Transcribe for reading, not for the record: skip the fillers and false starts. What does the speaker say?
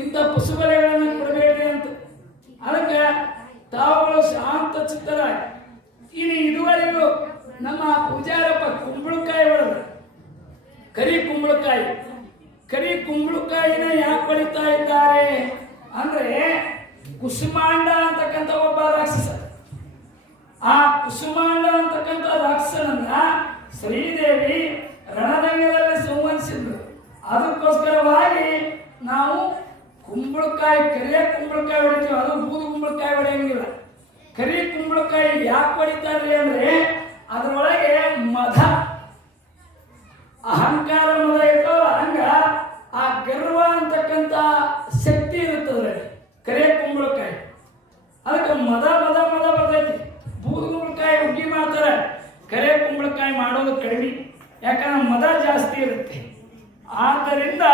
ಇಂಥ ಪಶುಬಲೆಗಳನ್ನು ಕೊಡಬೇಡಿ ಅಂತ. ಅದಕ್ಕೆ ತಾವುಗಳು ಶಾಂತ ಚಿತ್ತರಾಗಿ ಇನ್ನು ಇದುವರೆಗೂ ನಮ್ಮ ಪೂಜಾರಪ್ಪ ಕುಂಬಳಕಾಯಿ ಒಳಗೆ ಕರಿ ಕುಂಬಳಕಾಯಿನ ಯಾಕೆ ಪಡಿತಾ ಇದ್ದಾರೆ ಅಂದ್ರೆ ಕುಸುಮಾಂಡ ಅಂತಕ್ಕಂಥ ಒಬ್ಬ ರಾಕ್ಷಸ. ಆ ಕುಸುಮಾಂಡ ಅಂತಕ್ಕಂಥ ರಾಕ್ಷಸನನ್ನ ಶ್ರೀದೇವಿ ರಣರಂಗದಲ್ಲಿ ಸಂಹರಿಸಿದ್ರು. ಅದಕ್ಕೋಸ್ಕರವಾಗಿ ನಾವು ಕುಂಬಳಕಾಯಿ ಕರಿಯ ಕುಂಬಳಕಾಯಿ ಹೊಡಿತೀವಿ, ಅದು ಬೂದು ಕುಂಬಳಕಾಯಿ ಹೊಡೆಯಂಗಿಲ್ಲ. ಕರಿ ಕುಂಬಳಕಾಯಿ ಯಾಕೆ ಹೊಡಿತಾರೆ ಅಂದ್ರೆ ಅದರೊಳಗೆ ಮದ ಅಹಂಕಾರ ಮದ ಇರ್ತವ, ಹಂಗ ಆ ಗರ್ವ ಅಂತಕ್ಕಂಥ ಶಕ್ತಿ ಇರುತ್ತದೆ ಕರಿಯ ಕುಂಬಳಕಾಯಿ. ಅದಕ್ಕೆ ಮದ ಮದ ಮದ ಬರ್ತೈತಿ. ಬೂದು ಕುಂಬಳಕಾಯಿ ಹುಗ್ಗಿ ಮಾಡ್ತಾರೆ, ಕರಿಯ ಕುಂಬಳಕಾಯಿ ಮಾಡೋದು ಕಡಿಮೆ, ಯಾಕಂದ್ರೆ ಮದ ಜಾಸ್ತಿ ಇರುತ್ತೆ. ಆದ್ದರಿಂದ